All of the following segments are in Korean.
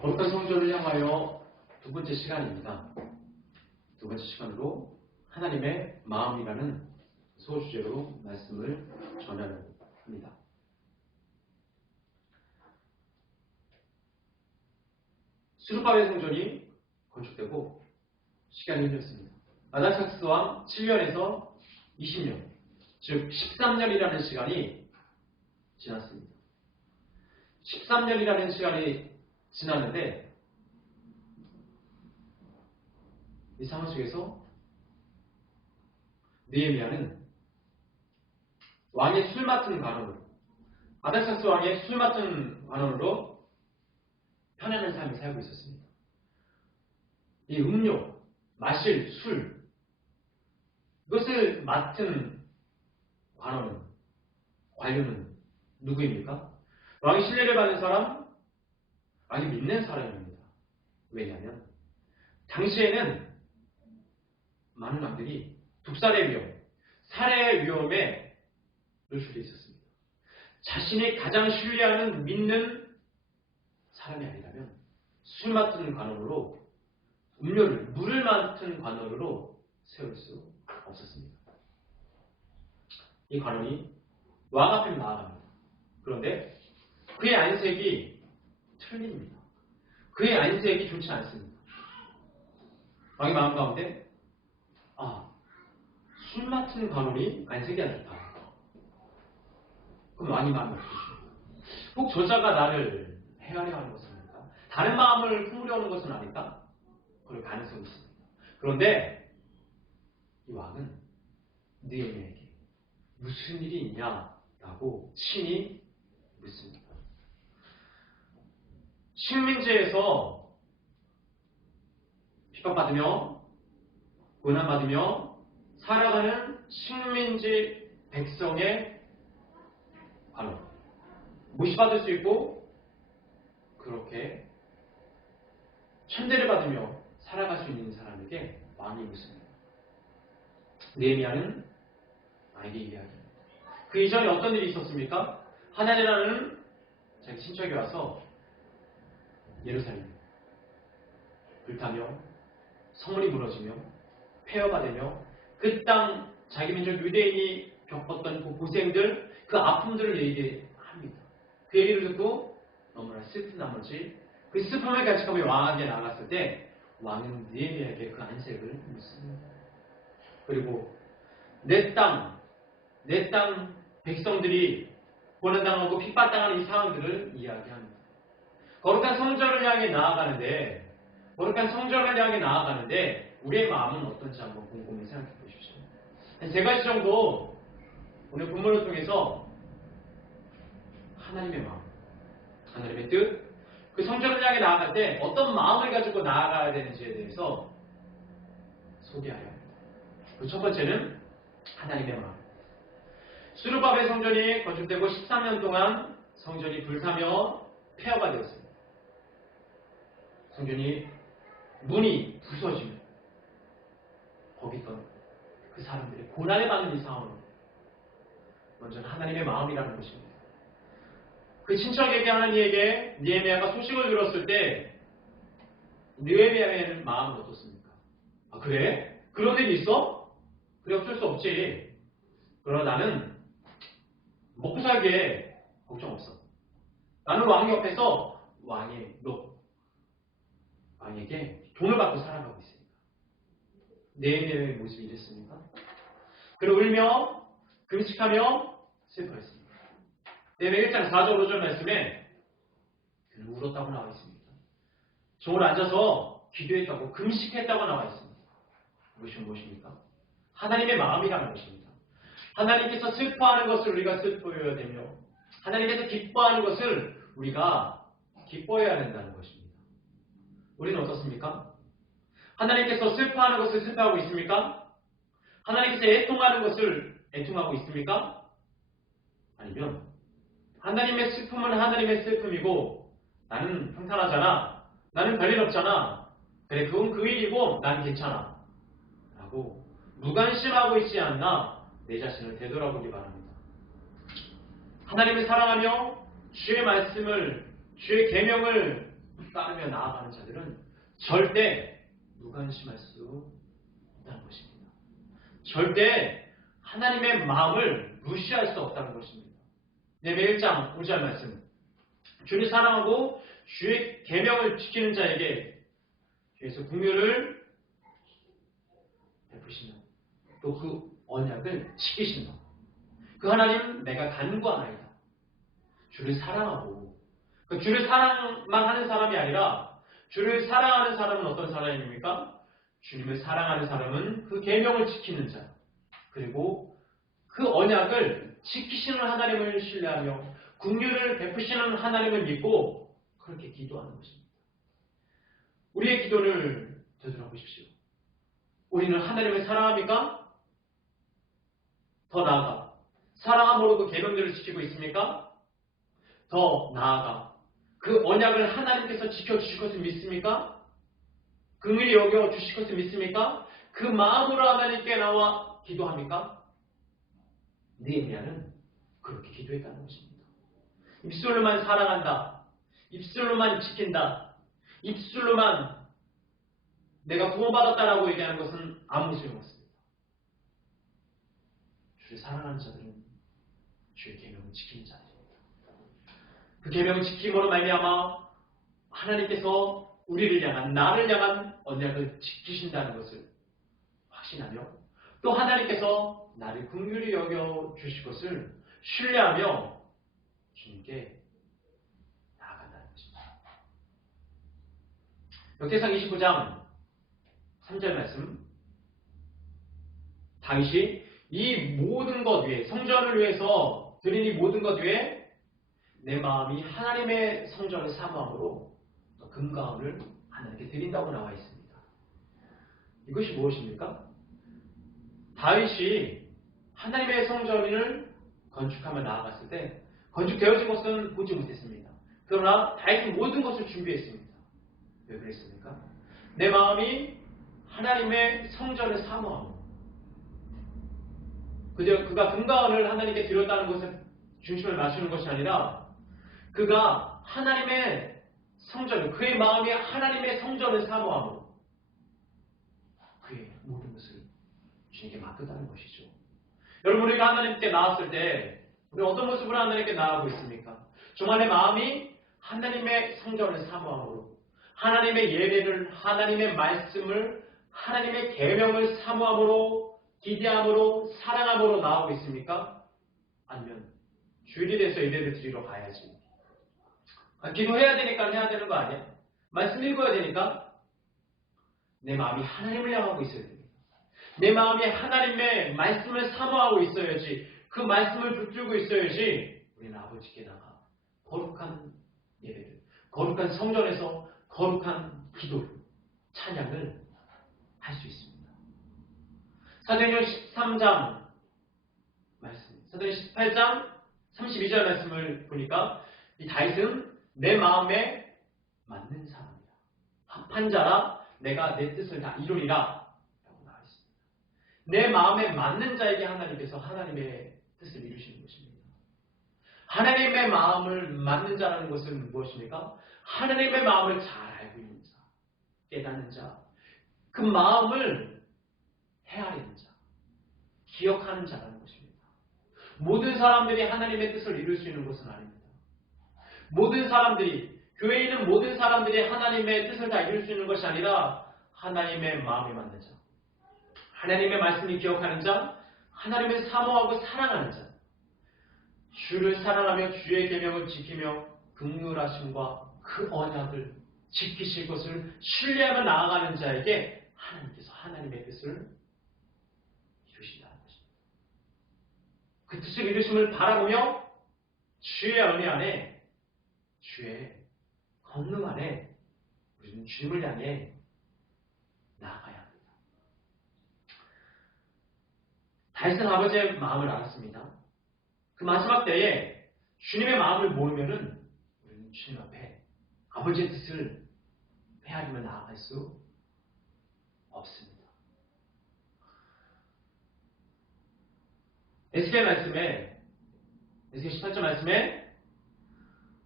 거룩한 성전을 향하여 두 번째 시간입니다. 두 번째 시간으로 하나님의 마음이라는 소주제로 말씀을 전하려 합니다. 수르바벨 성전이 건축되고 시간이 흘렀습니다. 아닥사스스 왕 7년에서 20년, 즉 13년이라는 시간이 지났습니다. 13년이라는 시간이 지났는데 이 상황 속에서 느헤미야는 왕의 술 맡은 관원으로, 아닥사스스 왕의 술 맡은 관원으로 편안한 삶을 살고 있었습니다. 이 음료, 마실 술, 이것을 맡은 관료는 누구입니까? 왕의 신뢰를 받는 사람, 왕이 믿는 사람입니다. 왜냐하면 당시에는 많은 왕들이 독살의 위험, 살해의 위험에 노출되어 있었습니다. 자신이 가장 신뢰하는 믿는 사람이 아니라면 술 맡은 관원으로, 물을 맡은 관원으로 세울 수 없었습니다. 이 관원이 왕 앞에 나아갑니다. 그런데 그의 안색이 틀립니다. 그의 안색이 좋지 않습니다. 왕의 마음 가운데 술 맡은 관원이 안색이 안 좋다. 그럼 왕이 마음이 어떠십니까? 꼭 저자가 나를 헤아려 하는 것입니까? 다른 마음을 품으려는 것은 아닐까? 그럴 가능성이 있습니다. 그런데 이 왕은 느헤미야에게 무슨 일이 있냐라고 친히 묻습니다. 식민지에서 핍박받으며 고난받으며 살아가는 식민지 백성의 관원, 무시받을 수 있고 그렇게 천대를 받으며 살아갈 수 있는 사람에게 왕이 묻습니다. 느헤미야는 왕에게 이야기합니다. 그 이전에 어떤 일이 있었습니까? 하나님이라는 자기 친척이 와서 예루살렘 불타며 성물이 무너지며 폐허받으며 그 땅 자기 민족 유대인이 겪었던 그 고생들, 그 아픔들을 얘기합니다. 그 얘기를 듣고 너무나 슬픈 나머지 그 슬픔을 간직하며 왕에게 나아갔을 때 왕은 느헤미야에게 그 안색을 묻습니다. 그리고 내 땅 백성들이 고난당하고 핍박당하는 이 상황들을 이야기합니다. 거룩한 성전을 향해 나아가는데 우리의 마음은 어떤지 한번 곰곰이 생각해 보십시오. 한 세 가지 정도 오늘 본문을 통해서 하나님의 마음, 하나님의 뜻, 그 성전을 향해 나아갈 때 어떤 마음을 가지고 나아가야 되는지에 대해서 소개하려 합니다. 그 첫 번째는 하나님의 마음. 수르바벨 성전이 건축되고 13년 동안 성전이 불타며 폐허가 되었습니다. 성전이 문이 부서지며 거기 있던 그 사람들의 고난을 받는 이 상황은 먼저 하나님의 마음이라는 것입니다. 그 친척에게 하나님에게 느헤미야가 소식을 들었을 때 느헤미야의 마음은 어떻습니까? 그래? 그런 일이 있어? 그래, 어쩔 수 없지. 그러나 나는 먹고 살기에 걱정 없어. 나는 왕 옆에서 왕에게 돈을 받고 살아가고 있으니까. 느헤미야의 모습이 이랬습니까? 그를 울며 금식하며 슬퍼했습니다. 느헤미야 1장 4절 5절 말씀에 그는 울었다고 나와 있습니다. 종을 앉아서 기도했다고 금식했다고 나와 있습니다. 무엇입니까? 하나님의 마음이라는 것입니다. 하나님께서 슬퍼하는 것을 우리가 슬퍼해야 되며 하나님께서 기뻐하는 것을 우리가 기뻐해야 된다는 것입니다. 우리는 어떻습니까? 하나님께서 슬퍼하는 것을 슬퍼하고 있습니까? 하나님께서 애통하는 것을 애통하고 있습니까? 아니면 하나님의 슬픔은 하나님의 슬픔이고 나는 평탄하잖아, 나는 별일 없잖아, 그래 그건 그 일이고 난 괜찮아 라고 무관심하고 있지 않나 내 자신을 되돌아보기 바랍니다. 하나님을 사랑하며 주의 말씀을, 주의 계명을 따르며 나아가는 자들은 절대 무관심할 수 없다는 것입니다. 절대 하나님의 마음을 무시할 수 없다는 것입니다. 레위기 1장 5절 말씀. 주를 사랑하고 주의 계명을 지키는 자에게 주에서 긍휼을 베푸시며 또 그 언약을 지키신다. 그 하나님 내가 간구하나이다. 주를 사랑하고 그 주를 사랑만 하는 사람이 아니라 주를 사랑하는 사람은 어떤 사람입니까? 주님을 사랑하는 사람은 그 계명을 지키는 자 그리고 그 언약을 지키시는 하나님을 신뢰하며 긍휼을 베푸시는 하나님을 믿고 그렇게 기도하는 것입니다. 우리의 기도를 되돌아보십시오. 우리는 하나님을 사랑합니까? 더 나아가 사랑함으로 그 계명들을 지키고 있습니까? 더 나아가 그 언약을 하나님께서 지켜주실 것을 믿습니까? 긍휼히 여겨주실 것을 믿습니까? 그 마음으로 하나님께 나와 기도합니까? 느헤미야는 그렇게 기도했다는 것입니다. 입술로만 사랑한다. 입술로만 지킨다. 입술로만 내가 구원받았다라고 얘기하는 것은 아무 소용없습니다. 주를 사랑하는 자들은 주의 계명을 지키는 자들입니다. 그 계명을 지킴으로 말미암아 하나님께서 우리를 향한 나를 향한 언약을 지키신다는 것을 확신하며 또 하나님께서 나를 긍휼히 여겨 주실 것을 신뢰하며 주님께 나아간다는 것입니다. 역대상 29장 3절 말씀. 다윗이 이 모든 것 위에 성전을 위해서 드린 이 모든 것 위에 내 마음이 하나님의 성전을 사모함으로 금과 은을 하나님께 드린다고 나와 있습니다. 이것이 무엇입니까? 다윗이 하나님의 성전을 건축하며 나아갔을 때 건축되어진 것은 보지 못했습니다. 그러나 다윗은 모든 것을 준비했습니다. 왜 그랬습니까? 내 마음이 하나님의 성전을 사모하고 그가 금과 은을 하나님께 드렸다는 것에 중심을 맞추는 것이 아니라 그가 하나님의 성전을 그의 마음이 하나님의 성전을 사모하고 그의 모든 것을 주님께 맡겼다는 것이죠. 여러분 우리가 하나님께 나왔을 때 우리 어떤 모습으로 하나님께 나아가고 있습니까? 정말 내 마음이 하나님의 성전을 사모함으로 하나님의 예배를 하나님의 말씀을 하나님의 계명을 사모함으로 기대함으로 사랑함으로 나오고 있습니까? 아니면 주일에 예배를 드리러 가야지. 기도해야 되니까 해야 되는 거 아니야? 말씀 읽어야 되니까 내 마음이 하나님을 향하고 있어야 됩니다. 내 마음이 하나님의 말씀을 사모하고 있어야지 그 말씀을 붙들고 있어야지 우리는 아버지께 나가 거룩한 예배를 거룩한 성전에서 거룩한 기도를 찬양을 할 수 있습니다. 사도행전 13장 말씀 사도행전 18장 32절 말씀을 보니까 이 다윗은 내 마음에 맞는 사람이다. 합한 자라 내가 내 뜻을 다 이루리라 라고 나와 있습니다. 내 마음에 맞는 자에게 하나님께서 하나님의 뜻을 이루시는 것입니다. 하나님의 마음을 맞는 자라는 것은 무엇입니까? 하나님의 마음을 잘 알고 있는 자, 깨닫는 자, 그 마음을 헤아리는 자, 기억하는 자라는 것입니다. 모든 사람들이 하나님의 뜻을 이룰 수 있는 것은 아닙니다. 모든 사람들이, 교회에 있는 모든 사람들이 하나님의 뜻을 다 이룰 수 있는 것이 아니라 하나님의 마음에 맞는 자, 하나님의 말씀을 기억하는 자, 하나님을 사모하고 사랑하는 자, 주를 사랑하며 주의 계명을 지키며 긍휼하심과 그 언약을 지키실 것을 신뢰하며 나아가는 자에게 하나님께서 하나님의 뜻을 이루신다는 것입니다. 그 뜻을 이루심을 바라보며 주의 은혜 안에 주의 권능 안에 우리는 주님을 향해 나아가야 합니다. 다윗은 아버지의 마음을 알았습니다. 그 마지막 때에 주님의 마음을 모르면은 우리는 주님 앞에 아버지의 뜻을 헤아리며 나아갈 수 없습니다. 에스겔 18절 말씀에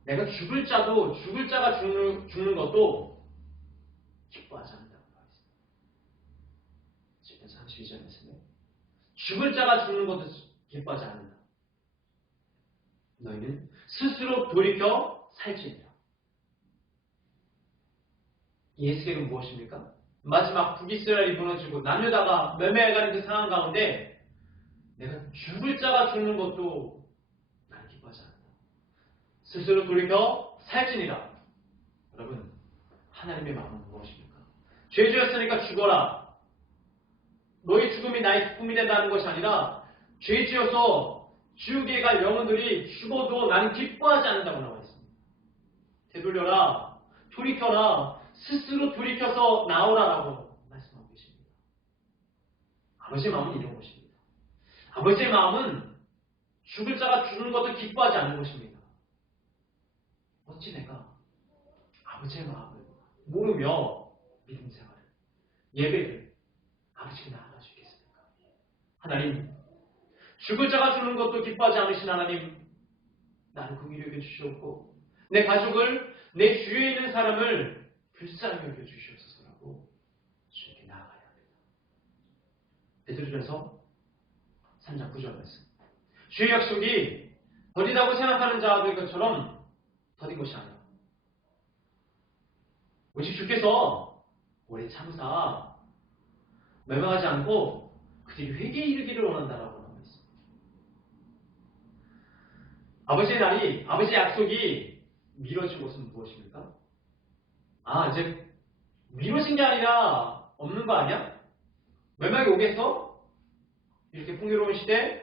내가 죽을 자가 죽는 것도 기뻐하지 않는다고 나와 있습니다. 10편 32절 말씀에 죽을 자가 죽는 것도 기뻐하지 않는다. 너희는 스스로 돌이켜 살지니라. 예수께는 무엇입니까? 마지막 북이스라엘이 무너지고 남유다가 멸망해가는 그 상황 가운데 내가 죽을 자가 죽는 것도 나는 기뻐하지 않는다. 스스로 돌이켜 살지니라. 여러분, 하나님의 마음은 무엇입니까? 죄 지었으니까 죽어라. 너희 죽음이 나의 기쁨이 된다는 것이 아니라 죄 지어서 지옥에 갈 영혼들이 죽어도 나는 기뻐하지 않는다고 나와 있습니다. 되돌려라. 돌이켜라. 스스로 돌이켜서 나오라라고 말씀하고 계십니다. 아버지의 마음은 이런 것입니다. 아버지의 마음은 죽을 자가 죽는 것도 기뻐하지 않는 것입니다. 어찌 내가 아버지의 마음을 모르며 믿음 생활을, 예배를 아버지께 나아갈 수 있겠습니까? 하나님, 죽을 자가 죽는 것도 기뻐하지 않으신 하나님, 나를 긍휼히 여겨 주시옵고 내 가족을, 내 주위에 있는 사람을 불쌍히 여겨 주시옵소서라고 주님께 나아가야 합니다. 베드로전서 3장 9절 말씀. 주의 약속이 더디다고 생각하는 자들 것처럼 더딘 것이 아니라 오직 주께서 오래 참으사 멸망하지 않고 그들이 회개에 이르기를 원한다라고 나와 있습니다. 아버지의 날이, 아버지의 약속이 미뤄진 것은 무엇입니까? 이제 미뤄진 게 아니라 없는 거 아니야? 멸망이 오겠어? 이렇게 풍요로운 시대,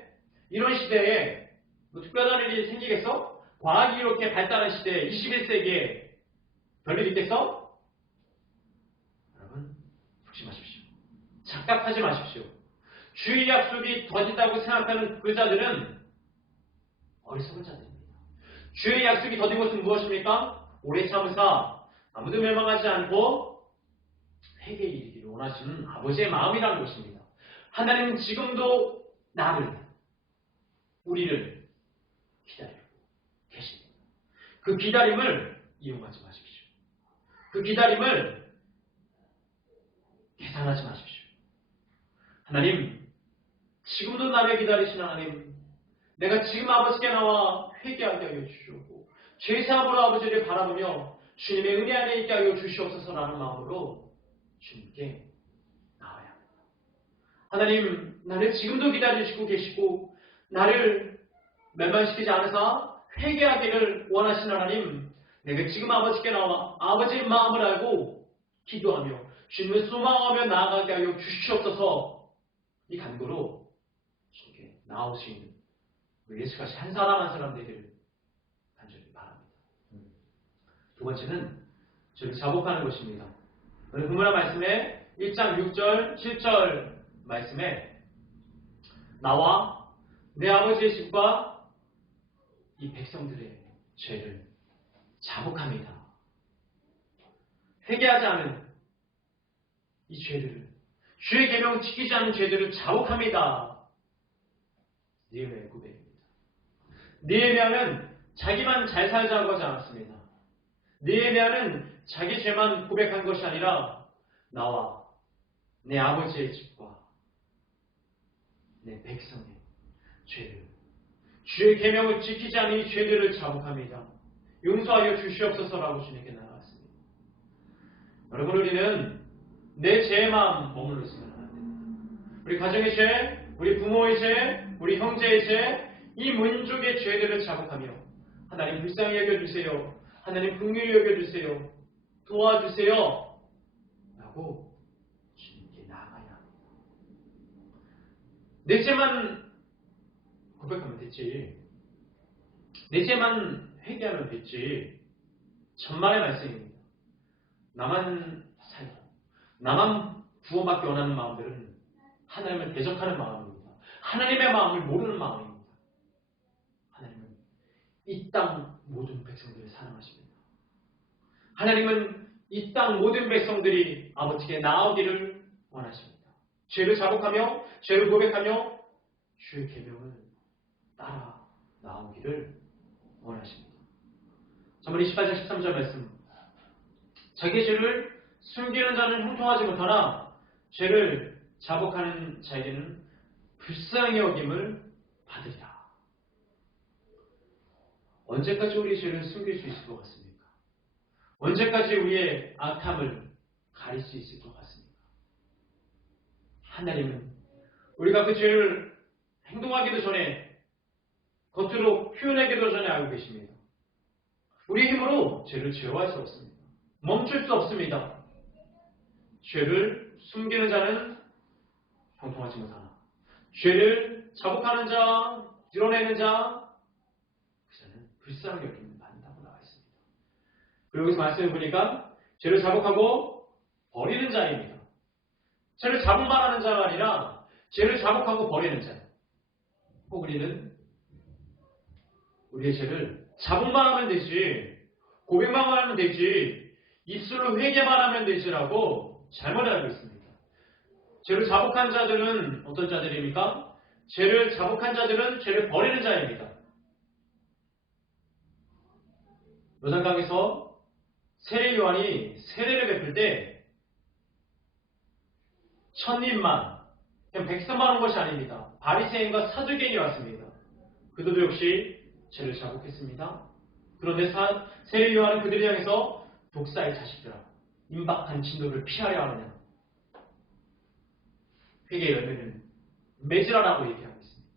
이런 시대에 뭐 특별한 일이 생기겠어? 과학이 이렇게 발달한 시대, 21세기에 별일 있겠어? 여러분, 조심하십시오. 착각하지 마십시오. 주의 약속이 더딘다고 생각하는 그 자들은 어리석은 자들입니다. 주의 약속이 더딘 것은 무엇입니까? 오래 참으사 아무도 멸망하지 않고 회개에 이르기를 원하시는 아버지의 마음이라는 것입니다. 하나님은 지금도 나를, 우리를 기다리고 계십니다. 그 기다림을 이용하지 마십시오. 그 기다림을 계산하지 마십시오. 하나님, 지금도 나를 기다리시는 하나님, 내가 지금 아버지께 나와 회개하게 하여 주시옵고 죄사함으로 아버지를 바라보며 주님의 은혜 안에 있게 하여 주시옵소서라는 마음으로 주님께 나와야 합니다. 하나님, 나를 지금도 기다리시고 계시고 나를 멸망시키지 않으사 회개하기를 원하시는 하나님, 내가 지금 아버지께 나와 아버지의 마음을 알고 기도하며 주님을 소망하며 나아가게 하여 주시옵소서. 이 간구로 주님께 나올 수 있는 우리 예수같이 한 사람 한 사람 되기를 간절히 바랍니다. 두 번째는 저를 자복하는 것입니다. 오늘 본문의 말씀에 1장 6절, 7절 말씀에 나와 내 아버지의 집과 이 백성들의 죄를 자복합니다. 회개하지 않은 이 죄들을, 주의 계명 지키지 않은 죄들을 자복합니다. 느헤미야의 고백입니다. 느헤미야는 자기만 잘 살자고 하지 않았습니다. 느헤미야는 자기 죄만 고백한 것이 아니라 나와 내 아버지의 집과 내 백성의 죄를, 주의 계명을 지키지 않은 이 죄들을 자복합니다. 용서하여 주시옵소서라고 주님께 나아갔습니다. 여러분, 우리는 내 죄의 마음 머물러 있으면 안 됩니다. 우리 가정의 죄, 우리 부모의 죄, 우리 형제의 죄, 이 민족의 죄들을 자복하며 하나님 불쌍히 여겨주세요. 하나님 긍휼히 여겨주세요. 도와주세요. 라고 주님께 나아가야 합니다. 내 죄만 고백하면 됐지. 내 죄만 회개하면 됐지. 천만의 말씀입니다. 나만 살고 나만 구원받기 원하는 마음들은 하나님을 대적하는 마음입니다. 하나님의 마음을 모르는 마음입니다. 하나님은 이 땅 모든 백성들을 사랑하십니다. 하나님은 이 땅 모든 백성들이 아버지께 나오기를 원하십니다. 죄를 자복하며 죄를 고백하며 주의 계명을 따라 나오기를 원하십니다. 전번 28절 13절 말씀. 자기의 죄를 숨기는 자는 형통하지 못하나 죄를 자복하는 자에게는 불쌍히 여김을 받으리라. 언제까지 우리의 죄를 숨길 수 있을 것 같습니까? 언제까지 우리의 악함을 가릴 수 있을 것 같습니까? 하나님은 우리가 그 죄를 행동하기도 전에, 겉으로 표현하기도 전에 알고 계십니다. 우리의 힘으로 죄를 제어할 수 없습니다. 멈출 수 없습니다. 죄를 숨기는 자는 형통하지 못하나 죄를 자복하는 자, 드러내는 자, 그 자는 불쌍히 여김을 받는다고 나와 있습니다. 그리고 여기서 말씀을 보니까 죄를 자복하고 버리는 자입니다. 죄를 자복만 하는 자가 아니라 죄를 자복하고 버리는 자. 우리는 우리의 죄를 자복만 하면 되지, 고백만 하면 되지, 입술로 회개만 하면 되지라고 잘못 알고 있습니다. 죄를 자복한 자들은 어떤 자들입니까? 죄를 자복한 자들은 죄를 버리는 자입니다. 요단강에서 세례 요한이 세례를 베풀 때 천인만, 그냥 백성만 온 것이 아닙니다. 바리새인과 사두개인이 왔습니다. 그들도 역시 죄를 자복했습니다. 그런데 세례 요한은 그들을 향해서 독사의 자식들아, 임박한 진노를 피하려 하느냐, 회개의 열매는 맺으라라고 얘기하고 있습니다.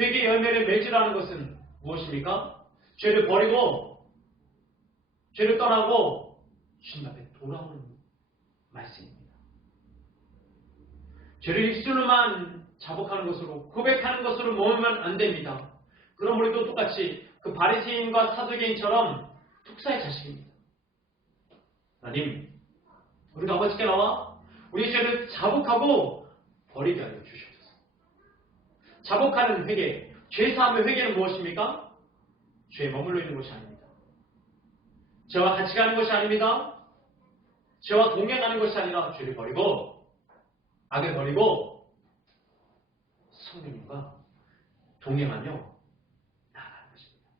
회개의 열매를 맺으라는 것은 무엇입니까? 죄를 버리고 죄를 떠나고 주님 앞에 돌아오는 말씀입니다. 죄를 입술로만 자복하는 것으로, 고백하는 것으로 모으면 안 됩니다. 그럼 우리도 똑같이 그 바리새인과 사두개인처럼 독사의 자식입니다. 하나님, 우리가 아버지께 나와 우리 죄를 자복하고 버리게 하여 주시옵소서. 자복하는 회개, 죄사함의 회개는 무엇입니까? 죄에 머물러 있는 것이 아닙니다. 죄와 같이 가는 것이 아닙니다. 죄와 동행하는 것이 아니라 죄를 버리고, 악을 버리고 성령님과 동행하며 나아가는 것입니다.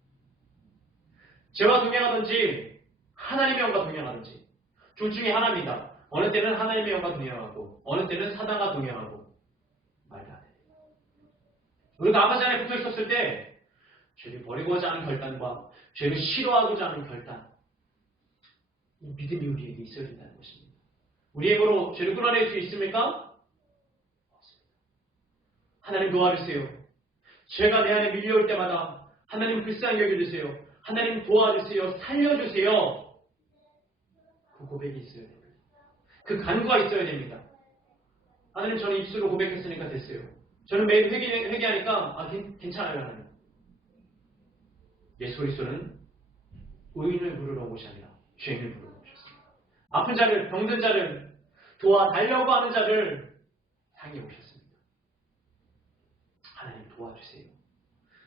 죄와 동행하든지 하나님의 영과 동행하든지 둘 중에 하나입니다. 어느 때는 하나님의 영과 동행하고 어느 때는 사단과 동행하고 말도 안 돼요. 우리가 아버지 안에 붙어 있었을 때 죄를 버리고자 하는 결단과 죄를 싫어하고자 하는 결단, 이 믿음이 우리에게 있어야 된다는 것입니다. 우리의 힘으로 죄를 끌어낼 수 있습니까? 하나님 도와주세요. 죄가 내 안에 밀려올 때마다 하나님 불쌍히 여겨주세요. 하나님 도와주세요. 살려주세요. 그 고백이 있어야 됩니다. 그 간구가 있어야 됩니다. 하나님, 저는 입술로 고백했으니까 됐어요. 저는 매일 회개하니까 괜찮아요. 하나님. 예수 그리스도는 의인을 부르러 오신 아니라 죄인을 부르러 오셨습니다. 아픈 자를, 병든 자를, 도와달라고 하는 자를 향해 오셨습니다. 하나님 도와주세요.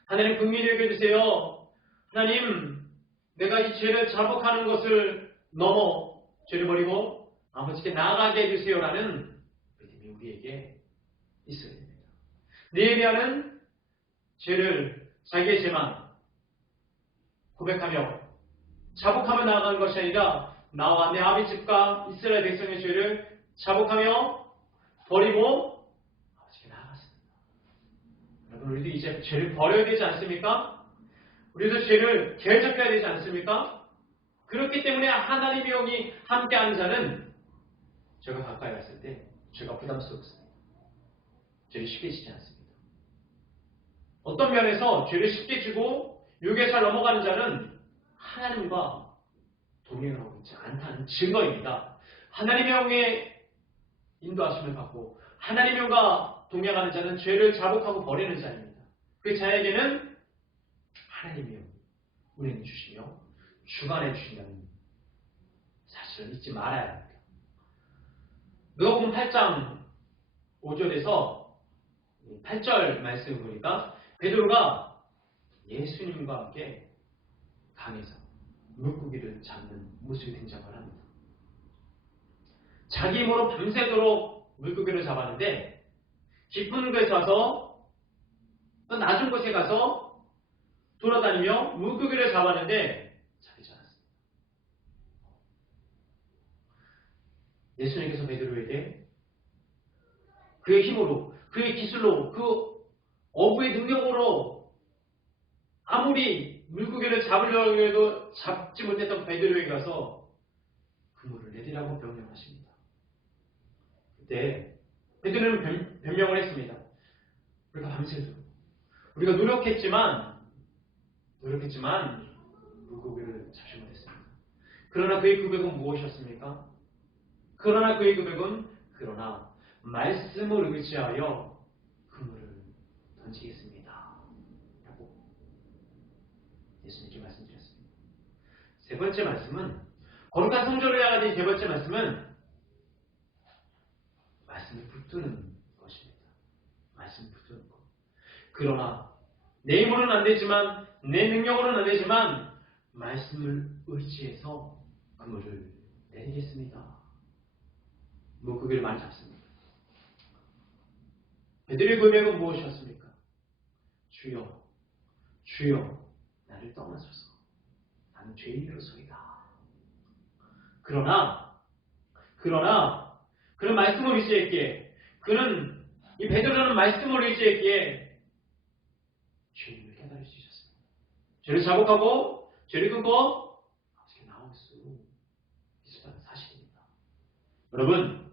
하나님 긍휼히 여겨주세요. 하나님, 내가 이 죄를 자복하는 것을 넘어 죄를 버리고 아버지께 나아가게 해주세요라는 믿음이 우리에게 있어야 됩니다. 느헤미야는 죄를, 자기의 죄만 고백하며 자복하며 나아가는 것이 아니라 나와 내 아비 집과 이스라엘 백성의 죄를 자복하며 버리고 아버지께 나아갔습니다. 여러분, 우리도 이제 죄를 버려야 되지 않습니까? 우리도 죄를 개척해야 되지 않습니까? 그렇기 때문에 하나님의 영이 함께하는 자는 죄가 가까이 왔을 때 죄가 부담스럽습니다. 죄를 쉽게 지지 않습니다. 어떤 면에서 죄를 쉽게 지고 유혹에 잘 넘어가는 자는 하나님과 동행하고 있지 않다는 증거입니다. 하나님의 영의 인도하심을 받고 하나님의 영과 동행하는 자는 죄를 자복하고 버리는 자입니다. 그 자에게는 하나님의 영이 운행해 주시며 주관해 주신다는 사실을 잊지 말아야 합니다. 누가복음 8장 5절에서 8절 말씀을 보니까 베드로가 예수님과 함께 강에서 물고기를 잡는 모습이 등장을 합니다. 자기 힘으로 밤새도록 물고기를 잡았는데 깊은 곳에 가서 또 낮은 곳에 가서 돌아다니며 물고기를 잡았는데 잡히지 않았습니다. 예수님께서 베드로에게 그의 힘으로, 그의 기술로, 그 어부의 능력으로 아무리 물고기를 잡으려고 해도 잡지 못했던 베드로에게 가서 그물을 내리라고 명령하십니다. 그때 베드로는 변명을 했습니다. 우리가 밤새도록 우리가 노력했지만 물고기를 잡지 못했습니다. 그러나 그의 고백은 무엇이었습니까? 그러나 말씀을 의지하여 그물을 던지겠습니다. 라고 예수님께 말씀드렸습니다. 세 번째 말씀은, 거룩한 성전을 향한 세 번째 말씀은 말씀을 붙드는 것입니다. 말씀을 붙드는 것. 그러나 내 힘으로는 안 되지만, 내 능력으로는 안 되지만 말씀을 의지해서 그물을 내리겠습니다. 물고기를 많이 잡습니다. 베드로의 고백은 무엇이었습니까? 주여, 주여, 나를 떠나소서. 나는 죄인으로소이다. 그러나 그는 말씀을 의지했기에, 이 베드로는 말씀을 의지했기에 죄인을 깨달을 수 있었습니다. 죄를 자복하고 죄를 끊고 어떻게 나올 수 있었다는 사실입니다. 여러분,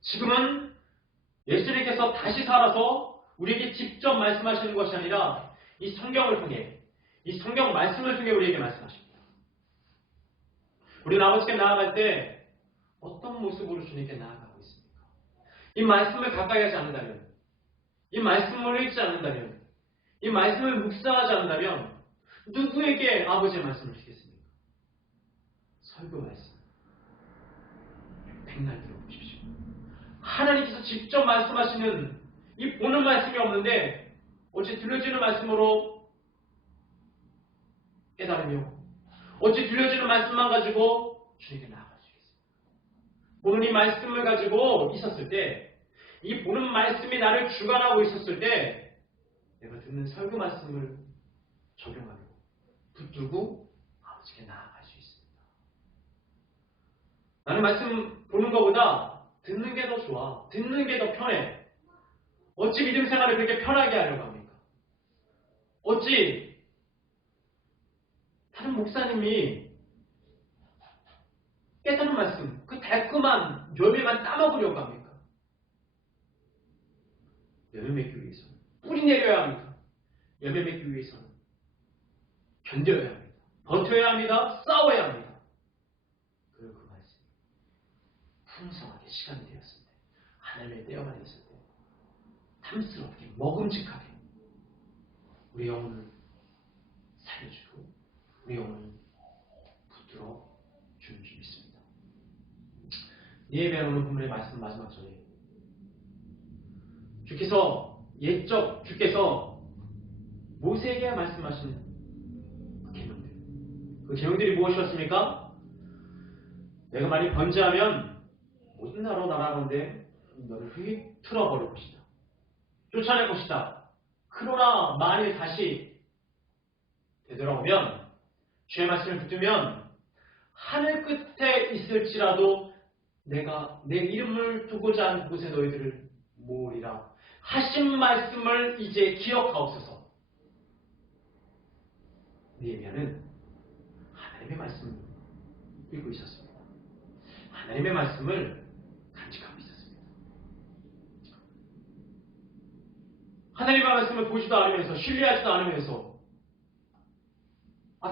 지금은 예수님께서 다시 살아서 우리에게 직접 말씀하시는 것이 아니라 이 성경을 통해, 이 성경 말씀을 통해 우리에게 말씀하십니다. 우리는 아버지께 나아갈 때 어떤 모습으로 주님께 나아가고 있습니까? 이 말씀을 가까이 하지 않는다면, 이 말씀을 읽지 않는다면, 이 말씀을 묵상하지 않는다면 누구에게 아버지의 말씀을 주겠습니까? 설교 말씀. 백날 들어보십시오. 하나님께서 직접 말씀하시는 이 보는 말씀이 없는데 어찌 들려지는 말씀으로 깨달으며, 어찌 들려지는 말씀만 가지고 주님께 나아갈 수 있겠습니까? 보는 이 말씀을 가지고 있었을 때, 이 보는 말씀이 나를 주관하고 있었을 때 내가 듣는 설교 말씀을 적용하며 붙들고 아버지께 나아갈 수 있습니다. 나는 말씀 보는 것보다 듣는 게 더 좋아. 듣는 게 더 편해. 어찌 믿음 생활을 그렇게 편하게 하려고 합니까? 어찌 다른 목사님이 깨닫는 말씀, 그 달콤한 열매만 따먹으려고 합니까? 열매 맺기 위해서는 뿌리 내려야 합니다. 열매 맺기 위해서는 견뎌야 합니다. 버텨야 합니다. 싸워야 합니다. 그리고 그 말씀이 풍성하게 시간이 되었을 때, 하늘의 때가 되었을 때 탐스럽게 먹음직하게 우리 영혼을 살려주고 우리 영혼을 붙들어 주는 줄 믿습니다. 예배하는 오늘 본문의 말씀 마지막 절에 주께서 모세에게 말씀하신 그 계명들이 무엇이었습니까? 내가 많이 번제하면 모든 나라로 날아가는데 너를 휘틀어 버릴 것이다. 쫓아낼 것이다. 그러나 만일 다시 되돌아오면, 주의 말씀을 붙들면 하늘 끝에 있을지라도 내가 내 이름을 두고자 한 곳에 너희들을 모으리라 하신 말씀을 이제 기억하옵소서. 느헤미야는 하나님의 말씀을 읽고 있었습니다. 하나님의 말씀을 간직하고 있었습니다. 하나님의 말씀을 보지도 않으면서, 신뢰하지도 않으면서,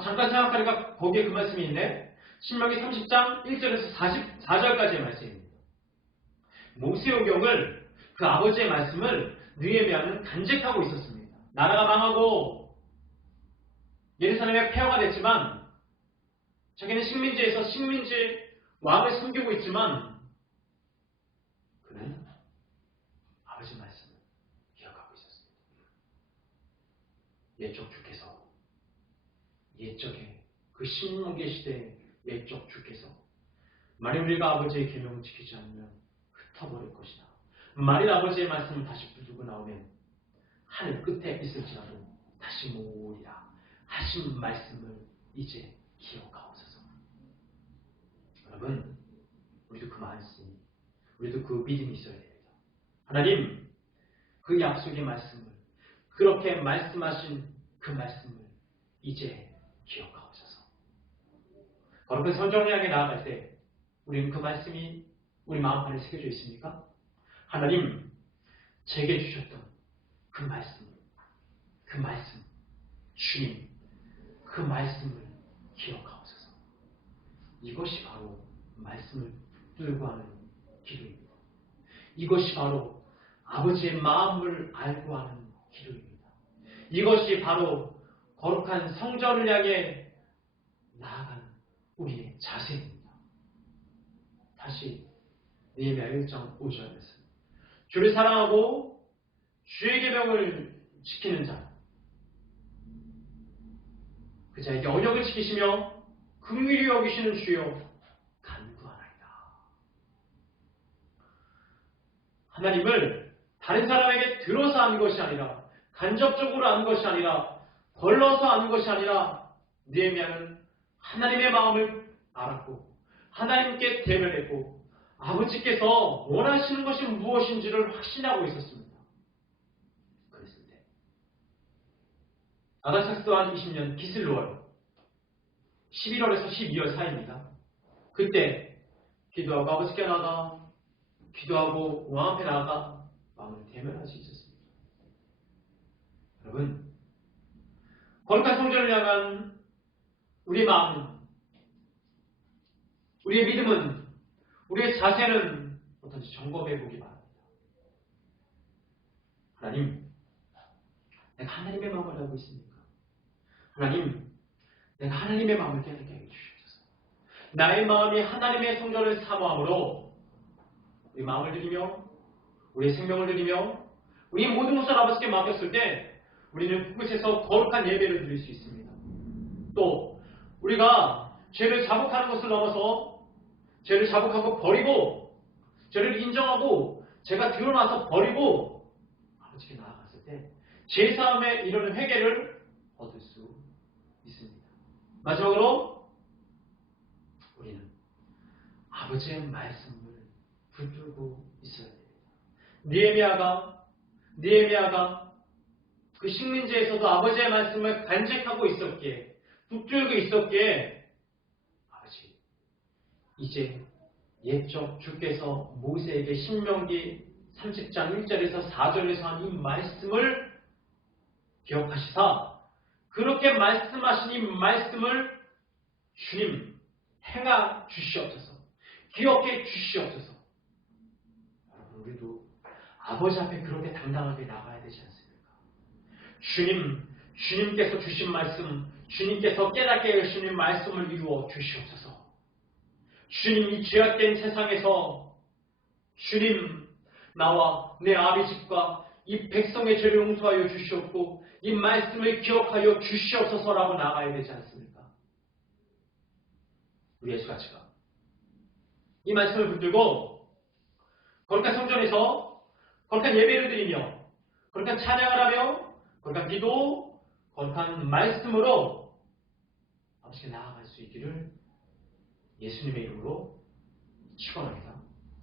잠깐 생각하니까 거기에 그 말씀이 있네. 신명기 30장 1절에서 44절까지의 말씀입니다. 모세오경을, 그 아버지의 말씀을 느헤미야는 간직하고 있었습니다. 나라가 망하고 예루살렘의 폐허가 됐지만 자기는 식민지 왕을 섬기고 있지만 그는 아버지 말씀을 기억하고 있었습니다. 옛적에 그 신명기 시대의 옛적 주께서 만일 우리가 아버지의 계명을 지키지 않으면 흩어버릴 것이다. 만일 아버지의 말씀을 다시 붙들고 나오면 하늘 끝에 있을지라도 다시 모으리라 하신 말씀을 이제 기억하옵소서. 여러분, 우리도 그 말씀이, 우리도 그 믿음이 있어야 됩니다. 하나님, 그 약속의 말씀을, 그렇게 말씀하신 그 말씀을 이제 기억하옵소서. 거룩한 성전을 향해 나아갈 때 우리는 그 말씀이 우리 마음판에 새겨져 있습니까? 하나님, 제게 주셨던 그 말씀, 주님, 그 말씀을 기억하옵소서. 이것이 바로 말씀을 붙들고 하는 기도입니다. 이것이 바로 아버지의 마음을 알고 하는 기도입니다. 이것이 바로 거룩한 성전을 향해 나아가는 우리의 자세입니다. 다시 느헤미야 1장 5절 말씀. 주를 사랑하고 주의 계명을 지키는 자, 그 자에게 언약을 지키시며 긍휼히 여기시는 주여 간구하나이다. 하나님을 다른 사람에게 들어서 아는 것이 아니라, 간접적으로 아는 것이 아니라, 걸러서 아는 것이 아니라, 느헤미야는 하나님의 마음을 알았고 하나님께 대면했고 아버지께서 원하시는 것이 무엇인지를 확신하고 있었습니다. 그랬을 때 아닥사스 또한 20년 기슬로월 11월에서 12월 사이입니다. 그때 기도하고 아버지께 나아가, 기도하고 왕 앞에 나아가 마음을 대면할 수 있었습니다. 여러분, 거룩한 성전을 향한 우리의 마음은, 우리의 믿음은, 우리의 자세는 어떤지 점검해 보기 바랍니다. 하나님, 내가 하나님의 마음을 알고 있습니까? 하나님, 내가 하나님의 마음을 깨닫게 해 주시옵소서. 나의 마음이 하나님의 성전을 사모함으로 우리 마음을 드리며 우리의 생명을 드리며 우리의 모든 것을 아버지께 맡겼을 때 우리는 그곳에서 거룩한 예배를 드릴 수 있습니다. 또 우리가 죄를 자복하는 것을 넘어서 죄를 자복하고 버리고, 죄를 인정하고 죄가 드러나서 버리고 아버지께 나아갔을 때 죄사함에 이르는 회개를 얻을 수 있습니다. 마지막으로 우리는 아버지의 말씀을 붙들고 있어야 됩니다. 느헤미야가 그 식민지에서도 아버지의 말씀을 간직하고 있었기에, 붙들고 있었기에, 아버지, 이제 옛적 주께서 모세에게 신명기 30장 1절에서 4절에서 한 이 말씀을 기억하시사 그렇게 말씀하신 이 말씀을 주님 행하 주시옵소서, 기억해 주시옵소서. 여러분, 우리도 아버지 앞에 그렇게 당당하게 나가야 되지 않습니까? 주님께서 주신 말씀, 주님께서 깨닫게 하시는 말씀을 이루어 주시옵소서. 주님, 이 죄악된 세상에서 주님, 나와 내 아비 집과 이 백성의 죄를 용서하여 주시옵고 이 말씀을 기억하여 주시옵소서라고 나가야 되지 않습니까? 우리 예수같이가 이 말씀을 붙들고 거룩한 성전에서 거룩한 예배를 드리며 거룩한 찬양을 하며 거룩한 기도, 거룩한 말씀으로 아버지께 나아갈 수 있기를 예수님의 이름으로 축원합니다.